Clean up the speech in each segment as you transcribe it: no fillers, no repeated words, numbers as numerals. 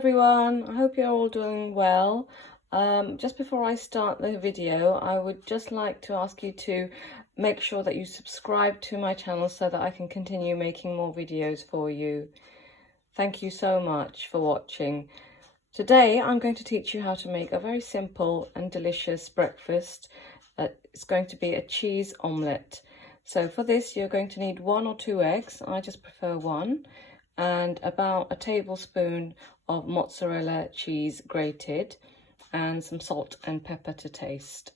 everyone, I hope you're all doing well. Just before I start the video, I would just like to ask you to make sure that you subscribe to my channel so that I can continue making more videos for you. Thank you so much for watching. Today I'm going to teach you how to make a very simple and delicious breakfast. It's going to be a cheese omelette. So for this you're going to need 1 or 2 eggs, I just prefer 1, and about a tablespoon of mozzarella cheese grated, and some salt and pepper to taste.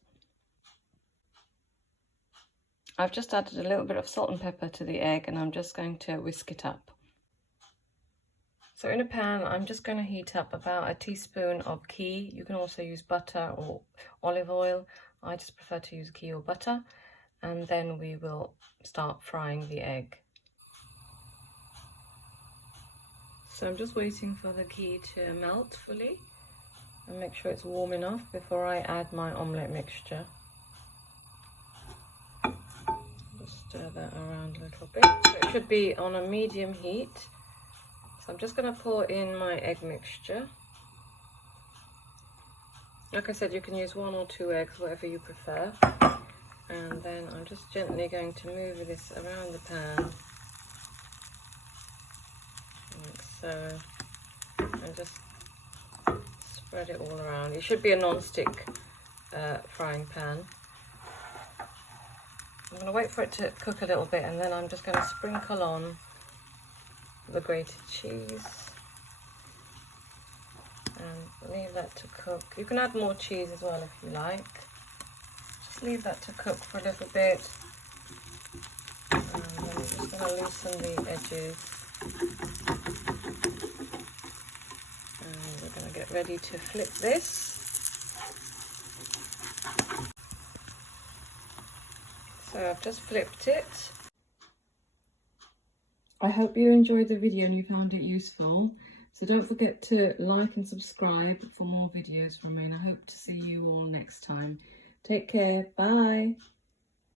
I've just added a little bit of salt and pepper to the egg and I'm just going to whisk it up. So in a pan I'm just going to heat up about a teaspoon of ghee. You can also use butter or olive oil. I just prefer to use ghee or butter, and then we will start frying the egg. So I'm just waiting for the ghee to melt fully and make sure it's warm enough before I add my omelette mixture. Just stir that around a little bit. So it should be on a medium heat. So I'm just going to pour in my egg mixture. Like I said, you can use 1 or 2 eggs, whatever you prefer. And then I'm just gently going to move this around the pan, like so, and just spread it all around. It should be a non-stick frying pan. I'm going to wait for it to cook a little bit, and then I'm just going to sprinkle on the grated cheese and leave that to cook. You can add more cheese as well if you like. Just leave that to cook for a little bit, and then I'm just going to loosen the edges, and we're going to get ready to flip this. So I've just flipped it. I hope you enjoyed the video and you found it useful. So don't forget to like and subscribe for more videos from me, and I hope to see you all next time. Take care. Bye.